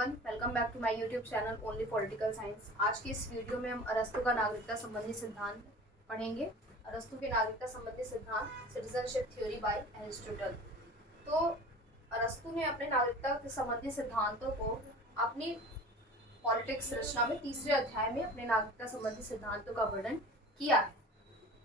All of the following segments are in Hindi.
Everyone, welcome back to my YouTube channel only political science. आज की इस वीडियो में हम अरस्तु का नागरिकता संबंधी सिद्धांत पढ़ेंगे। अरस्तु के नागरिकता संबंधी सिद्धांत, सिटीजनशिप थ्योरी बाय एरिस्टोटल। तो अरस्तु ने अपने नागरिकता के संबंधी सिद्धांतों को अपनी पॉलिटिक्स रचना में तीसरे अध्याय में अपने नागरिकता संबंधी सिद्धांतों का वर्णन किया है।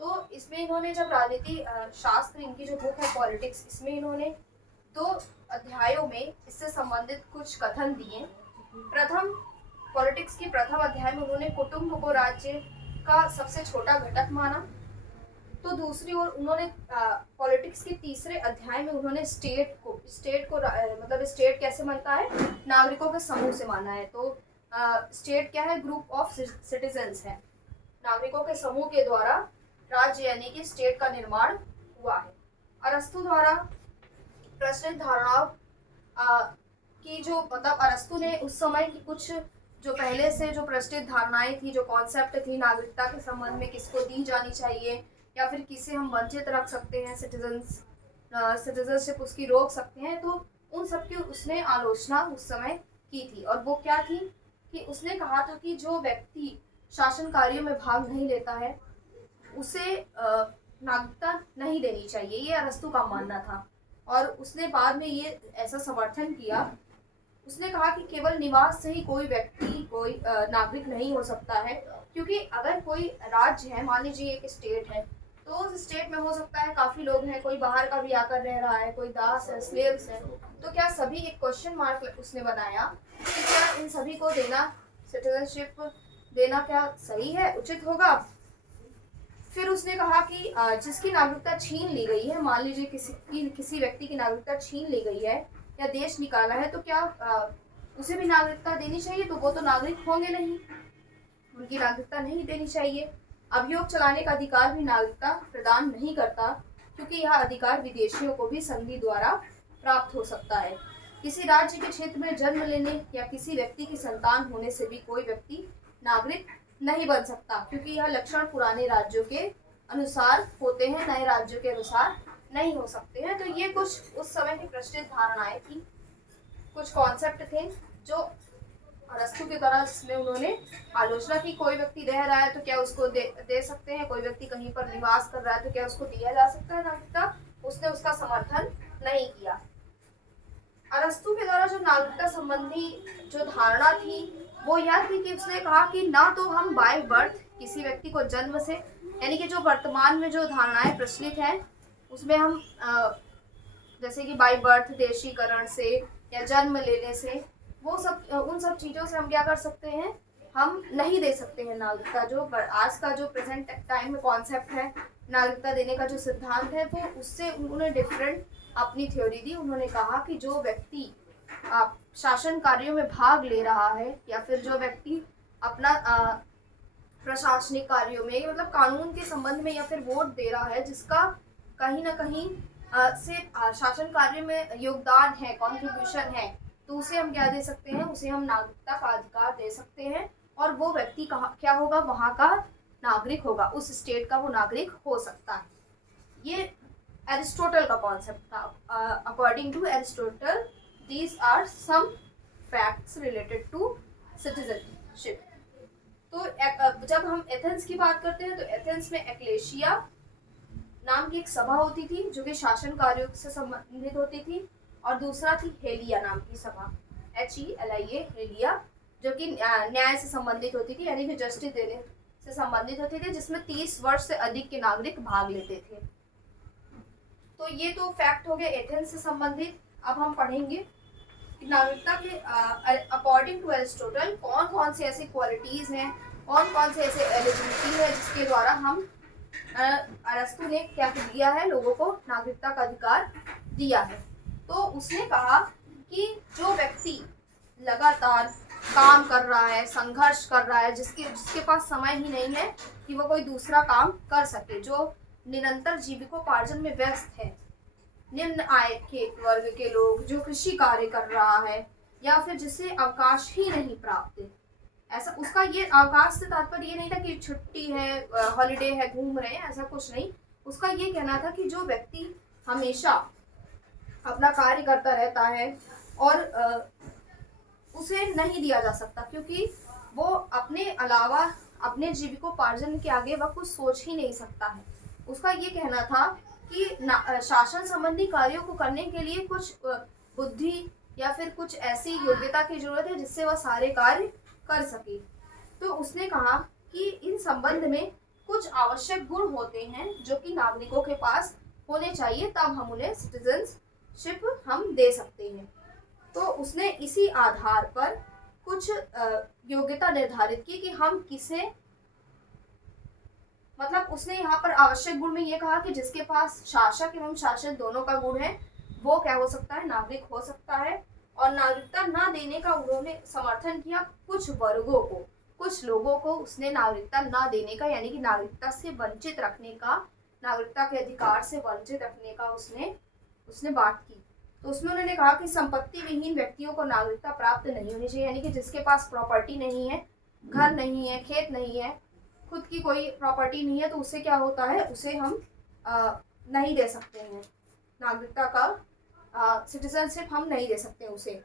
तो इसमें इन्होंने जब राजनीति शास्त्र, इनकी जो बुक है पॉलिटिक्स, इसमें इन्होंने 2 अध्यायों में इससे संबंधित कुछ कथन दिए। प्रथम, पॉलिटिक्स के प्रथम अध्याय में उन्होंने कुटुंब को राज्य का सबसे छोटा घटक माना। तो दूसरी ओर उन्होंने पॉलिटिक्स के तीसरे अध्याय में उन्होंने स्टेट को मतलब स्टेट कैसे बनता है, नागरिकों के समूह से माना है। तो स्टेट क्या है, ग्रुप ऑफ सिटीजन्स है, नागरिकों के समूह के द्वारा राज्य यानी कि स्टेट का निर्माण हुआ है। अरस्तु द्वारा प्रचलित धारणाओं की जो अरस्तु ने उस समय की कुछ जो पहले से जो प्रचलित धारणाएं थी, जो कॉन्सेप्ट थी नागरिकता के संबंध में, किसको दी जानी चाहिए या फिर किसे हम वंचित रख सकते हैं, सिटीजनशिप उसकी रोक सकते हैं, तो उन सब की उसने आलोचना उस समय की थी। और वो क्या थी कि उसने कहा था कि जो व्यक्ति शासन कार्यों में भाग नहीं लेता है उसे नागरिकता नहीं देनी चाहिए, ये अरस्तु का मानना था। और उसने बाद में ये ऐसा समर्थन किया, उसने कहा कि केवल निवास से ही कोई व्यक्ति कोई नागरिक नहीं हो सकता है, क्योंकि अगर कोई राज्य है, मान लीजिए एक स्टेट है, तो उस स्टेट में हो सकता है काफी लोग हैं, कोई बाहर का भी आकर रह रहा है, कोई दास है, स्लेव्स है, तो क्या सभी, एक क्वेश्चन मार्क उसने बनाया कि क्या इन सभी को देना, सिटीजनशिप देना क्या सही है, उचित होगा। फिर उसने कहा कि जिसकी नागरिकता छीन ली गई है, मान लीजिए किसी व्यक्ति की नागरिकता छीन ली गई है या देश निकाला है, तो क्या उसे भी नागरिकता देनी चाहिए? तो वो तो नागरिक होंगे नहीं, उनकी नागरिकता नहीं देनी चाहिए। अभियोग चलाने का अधिकार भी नागरिकता प्रदान नहीं करता, क्योंकि यह अधिकार विदेशियों को भी संधि द्वारा प्राप्त हो सकता है। किसी राज्य के क्षेत्र में जन्म लेने या किसी व्यक्ति की संतान होने से भी कोई व्यक्ति नागरिक नहीं बन सकता, क्योंकि यह लक्षण पुराने राज्यों के अनुसार होते हैं, नए राज्यों के अनुसार नहीं हो सकते हैं। तो ये कुछ उस समय की प्रचलित धारणाएं थी, कुछ कॉन्सेप्ट थे जो अरस्तु के द्वारा, जिसमें उन्होंने आलोचना की। कोई व्यक्ति रह रहा है तो क्या उसको दे सकते हैं, कोई व्यक्ति कहीं पर निवास कर रहा है तो क्या उसको दिया जा सकता है नागरिकता, उसने उसका समर्थन नहीं किया। अरस्तु के द्वारा जो नागरिकता संबंधी जो धारणा थी वो यह थी कि उसने कहा कि ना तो हम बाय बर्थ किसी व्यक्ति को जन्म से, यानी कि जो वर्तमान में जो धारणाएं प्रचलित हैं उसमें हम जैसे कि बाय बर्थ, देशीकरण से या जन्म लेने से, वो सब उन सब चीज़ों से हम क्या कर सकते हैं, हम नहीं दे सकते हैं नागरिकता। जो आज का जो प्रेजेंट टाइम में कॉन्सेप्ट है नागरिकता देने का, जो सिद्धांत है, वो उससे उन्होंने डिफरेंट अपनी थ्योरी दी। उन्होंने कहा कि जो व्यक्ति शासन कार्यों में भाग ले रहा है या फिर जो व्यक्ति अपना प्रशासनिक कार्यों में, मतलब कानून के संबंध में, या फिर वोट दे रहा है, जिसका कहीं ना कहीं से शासन कार्य में योगदान है, कॉन्ट्रीब्यूशन है, तो उसे हम क्या दे सकते हैं, उसे हम नागरिकता का अधिकार दे सकते हैं। और वो व्यक्ति क्या होगा, वहाँ का नागरिक होगा, उस स्टेट का वो नागरिक हो सकता है। ये एरिस्टोटल का कॉन्सेप्ट था। According to Aristotle, these are some facts related to citizenship। तो जब हम एथेंस की बात करते हैं तो एथेंस में एक्लेशिया नाम की एक सभा होती थी जो कि शासन कार्यों से संबंधित होती थी, और दूसरा थी हेलिया नाम की सभा, HELIA, हेलिया, जो कि न्याय से संबंधित होती थी, यानी कि जस्टिस देने से संबंधित होती थी, जिसमें 30 वर्ष से अधिक के नागरिक भाग लेते थे। तो ये तो फैक्ट हो गए एथेंस से संबंधित। अब हम पढ़ेंगे नागरिकता के अकॉर्डिंग टू एरिस्टोटल कौन कौन से ऐसी क्वालिटीज हैं, कौन कौन से ऐसे एलिजिबिलिटी है जिसके द्वारा हम अरस्तु ने क्या दिया है, लोगों को नागरिकता का अधिकार दिया है। तो उसने कहा कि जो व्यक्ति लगातार काम कर रहा है, संघर्ष कर रहा है, जिसके पास समय ही नहीं है कि वो कोई दूसरा काम कर सके, जो निरंतर जीविकोपार्जन में व्यस्त है, निम्न आय के वर्ग के लोग, जो कृषि कार्य कर रहा है, या फिर जिसे अवकाश ही नहीं प्राप्त है। ऐसा उसका ये अवकाश से तात्पर्य ये नहीं था कि छुट्टी है, हॉलिडे है, घूम रहे हैं, ऐसा कुछ नहीं। उसका ये कहना था कि जो व्यक्ति हमेशा अपना कार्य करता रहता है और उसे नहीं दिया जा सकता, क्योंकि वो अपने अलावा अपने जीविकोपार्जन के आगे वह कुछ सोच ही नहीं सकता है। उसका ये कहना था कि शासन संबंधी कार्यों को करने के लिए कुछ बुद्धि या फिर कुछ ऐसी योग्यता की जरूरत है जिससे वह सारे कार्य कर सके। तो उसने कहा कि इन संबंध में कुछ आवश्यक गुण होते हैं जो कि नागरिकों के पास होने चाहिए, तब हम उन्हें सिटीजनशिप हम दे सकते हैं। तो उसने इसी आधार पर कुछ योग्यता निर्धारित की कि हम किसे, मतलब उसने यहाँ पर आवश्यक गुण में ये कहा कि जिसके पास शासक एवं शासन दोनों का गुण है वो क्या हो सकता है, नागरिक हो सकता है। और नागरिकता ना देने का उन्होंने समर्थन किया कुछ वर्गों को, कुछ लोगों को उसने नागरिकता ना देने का, यानी कि नागरिकता से वंचित रखने का, नागरिकता के अधिकार से वंचित रखने का उसने बात की। तो उसमें उन्होंने कहा कि संपत्ति विहीन व्यक्तियों को नागरिकता प्राप्त नहीं होनी चाहिए, यानी कि जिसके पास प्रॉपर्टी नहीं है, घर नहीं है, खेत नहीं है, खुद की कोई प्रॉपर्टी नहीं है, तो उसे क्या होता है, उसे हम नहीं दे सकते हैं नागरिकता का, सिटीजनशिप हम नहीं दे सकते उसे।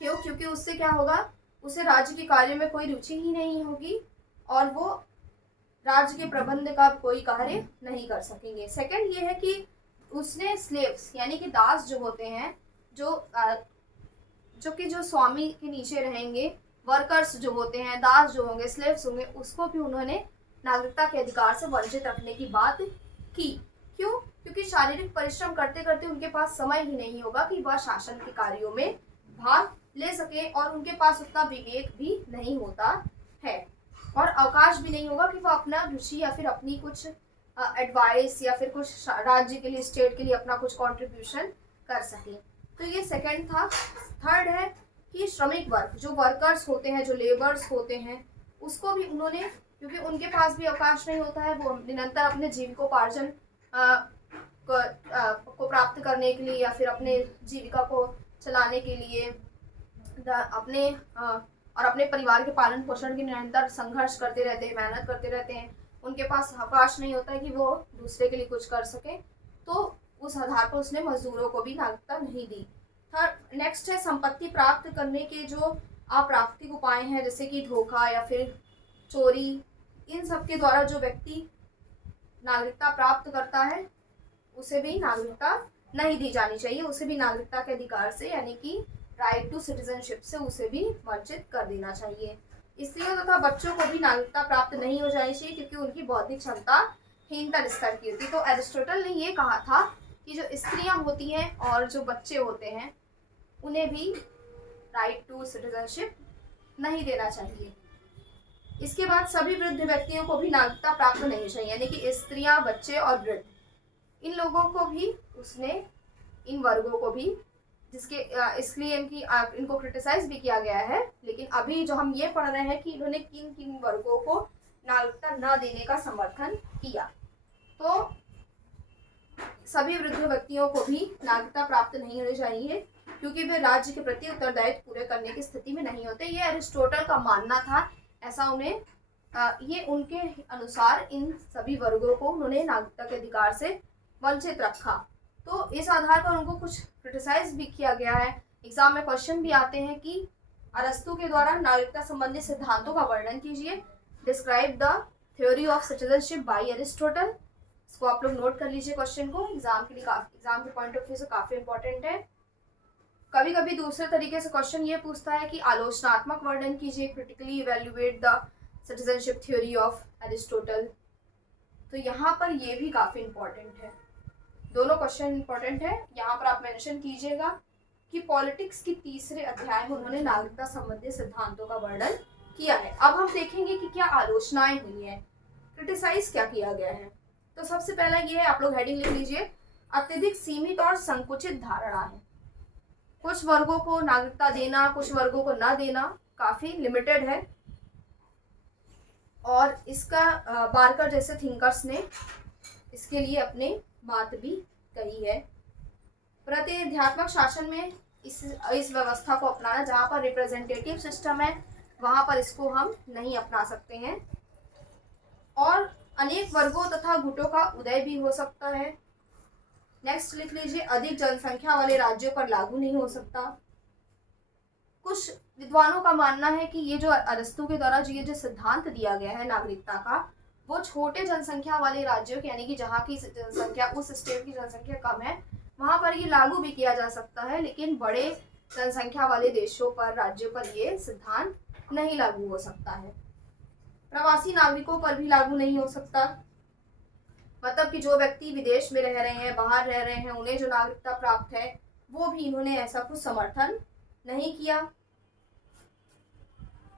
क्यों? क्योंकि उससे क्या होगा, उसे राज्य के कार्य में कोई रुचि ही नहीं होगी और वो राज्य के प्रबंध का कोई कार्य नहीं कर सकेंगे। सेकंड ये है कि उसने स्लेव्स यानी कि दास जो होते हैं, जो स्वामी के नीचे रहेंगे, वर्कर्स जो होते हैं, दास जो होंगे, स्लेव्स होंगे, उसको भी उन्होंने नागरिकता के अधिकार से वंचित रखने की बात की। क्यों? क्योंकि शारीरिक परिश्रम करते करते उनके पास समय ही नहीं होगा कि वह शासन के कार्यों में भाग ले सके, और उनके पास उतना विवेक भी नहीं होता है और अवकाश भी नहीं होगा कि वह अपना रुचि या फिर अपनी कुछ एडवाइस या फिर कुछ राज्य के लिए, स्टेट के लिए अपना कुछ कंट्रीब्यूशन कर सके। तो ये सेकंड था। थर्ड है कि श्रमिक वर्ग, जो वर्कर्स होते हैं, जो लेबर्स होते हैं, उसको भी उन्होंने, क्योंकि उनके पास भी अवकाश नहीं होता है, वो निरंतर अपने जीविकोपार्जन को प्राप्त करने के लिए या फिर अपने जीविका को चलाने के लिए अपने और अपने परिवार के पालन पोषण के निरंतर संघर्ष करते रहते हैं, मेहनत करते रहते हैं, उनके पास अवकाश नहीं होता है कि वो दूसरे के लिए कुछ कर सके। तो उस आधार पर उसने मजदूरों को भी नागरिकता नहीं दी। थर्ड नेक्स्ट है संपत्ति प्राप्त करने के जो अप्राप्तिक उपाय हैं, जैसे कि धोखा या फिर चोरी, इन सब के द्वारा जो व्यक्ति नागरिकता प्राप्त करता है उसे भी नागरिकता नहीं दी जानी चाहिए, उसे भी नागरिकता के अधिकार से यानी कि राइट टू सिटीजनशिप से उसे भी वंचित कर देना चाहिए। स्त्रियों तथा बच्चों को भी नागरिकता प्राप्त नहीं हो जानी चाहिए क्योंकि उनकी बौद्धिक क्षमता हीनतर स्तर की होती है। तो एरिस्टोटल ने ये कहा था कि जो स्त्रियां होती हैं और जो बच्चे होते हैं उन्हें भी राइट टू सिटीजनशिप नहीं देना चाहिए। इसके बाद सभी वृद्ध व्यक्तियों को भी नागरिकता प्राप्त नहीं चाहिए, यानी कि स्त्रियां, बच्चे और वृद्ध, इन लोगों को भी उसने, इन वर्गों को भी, जिसके इसलिए इनको क्रिटिसाइज भी किया गया है। लेकिन अभी जो हम ये पढ़ रहे हैं कि इन्होंने किन किन वर्गों को नागरिकता न देने का समर्थन किया। तो सभी वृद्ध व्यक्तियों को भी नागरिकता प्राप्त नहीं होनी चाहिए क्योंकि वे राज्य के प्रति उत्तरदायित्व पूरे करने की स्थिति में नहीं होते। ये एरिस्टोटल का मानना था, ऐसा उन्हें ये उनके अनुसार इन सभी वर्गों को उन्होंने नागरिकता के अधिकार से वंचित रखा। तो इस आधार पर उनको कुछ क्रिटिसाइज भी किया गया है। एग्जाम में क्वेश्चन भी आते हैं कि अरस्तु के द्वारा नागरिकता संबंधी सिद्धांतों का वर्णन कीजिए, describe the theory of citizenship by Aristotle. इसको आप लोग नोट कर लीजिए क्वेश्चन को, एग्जाम के पॉइंट ऑफ व्यू से काफी इंपॉर्टेंट है। कभी कभी दूसरे तरीके से क्वेश्चन ये पूछता है कि आलोचनात्मक वर्णन कीजिए, critically evaluate the citizenship theory of Aristotle. तो यहाँ पर ये भी काफी इंपॉर्टेंट है, दोनों क्वेश्चन इंपॉर्टेंट है। यहाँ पर आप मेंशन कीजिएगा कि पॉलिटिक्स की तीसरे अध्याय में उन्होंने नागरिकता संबंधी सिद्धांतों का वर्णन किया है। अब हम देखेंगे कि क्या आलोचनाएं हुई हैं, क्रिटिसाइज क्या किया गया है। तो सबसे पहला ये है, आप लोग हेडिंग लिख लीजिए, अत्यधिक सीमित और संकुचित धारणा है। कुछ वर्गों को नागरिकता देना, कुछ वर्गों को न देना काफी लिमिटेड है और इसका बारकर जैसे थिंकर्स ने इसके लिए अपने बात भी कही है। प्रतिनिध्यात्मक शासन में इस व्यवस्था को अपनाना, जहाँ पर रिप्रेजेंटेटिव सिस्टम है वहाँ पर इसको हम नहीं अपना सकते हैं और अनेक वर्गों तथा गुटों का उदय भी हो सकता है। नेक्स्ट लिख लीजिए, अधिक जनसंख्या वाले राज्यों पर लागू नहीं हो सकता। कुछ विद्वानों का मानना है कि ये जो अरस्तु के द्वारा जो ये जो सिद्धांत दिया गया है नागरिकता का, वो छोटे जनसंख्या वाले राज्यों के, यानी कि जहाँ की जनसंख्या, उस स्टेट की जनसंख्या कम है, वहां पर ये लागू भी किया जा सकता है, लेकिन बड़े जनसंख्या वाले देशों पर, राज्यों पर ये सिद्धांत नहीं लागू हो सकता है। प्रवासी नागरिकों पर भी लागू नहीं हो सकता, मतलब कि जो व्यक्ति विदेश में रह रहे हैं, बाहर रह रहे हैं, उन्हें जो नागरिकता प्राप्त है, वो भी इन्होंने ऐसा कुछ समर्थन नहीं किया।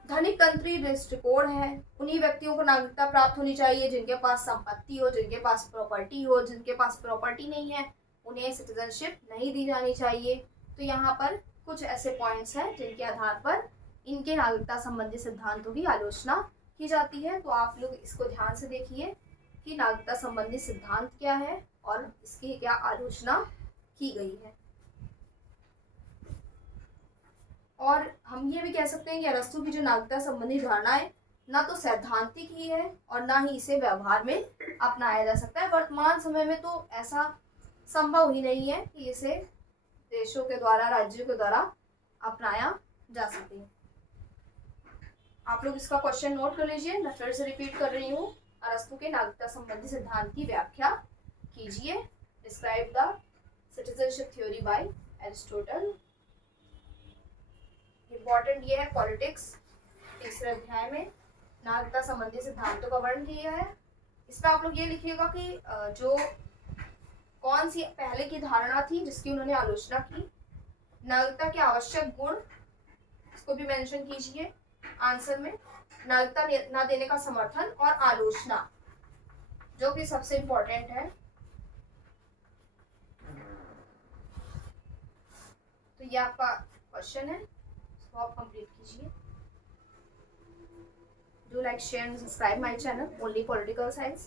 धनिक कंट्री दृष्टिकोण है, उन्हीं व्यक्तियों को नागरिकता प्राप्त होनी चाहिए जिनके पास संपत्ति हो, जिनके पास प्रॉपर्टी हो। जिनके पास प्रॉपर्टी नहीं है उन्हें सिटीजनशिप नहीं दी जानी चाहिए। तो यहाँ पर कुछ ऐसे पॉइंट्स हैं जिनके आधार पर इनके नागरिकता संबंधी सिद्धांतों की आलोचना की जाती है। तो आप लोग इसको ध्यान से देखिए कि नागरिकता संबंधी सिद्धांत क्या है और इसकी क्या आलोचना की गई है। और हम ये भी कह सकते हैं कि अरस्तु की जो नागरिकता संबंधी धारणा है, ना तो सैद्धांतिक ही है और ना ही इसे व्यवहार में अपनाया जा सकता है। वर्तमान समय में तो ऐसा संभव ही नहीं है कि इसे देशों के द्वारा, राज्यों के द्वारा अपनाया जा सके। आप लोग इसका क्वेश्चन नोट कर लीजिए। मैं फिर से रिपीट कर रही हूँ, अरस्तु के नागरिकता संबंधी सिद्धांत की व्याख्या कीजिए। Describe the citizenship theory by Aristotle. Important ये है पॉलिटिक्स, तीसरे अध्याय में नागरिकता संबंधी सिद्धांतों का वर्णन किया है। इसमें आप लोग ये लिखिएगा कि जो कौन सी पहले की धारणा थी जिसकी उन्होंने आलोचना की, नागरिकता के आवश्यक गुण, इसको भी मेंशन कीजिए आंसर में। नागरिकता न देने का समर्थन और आलोचना, जो कि सबसे इंपॉर्टेंट है। तो ये आपका क्वेश्चन है, इसको आप कंप्लीट कीजिए। Do like, share and subscribe my channel Only Political Science.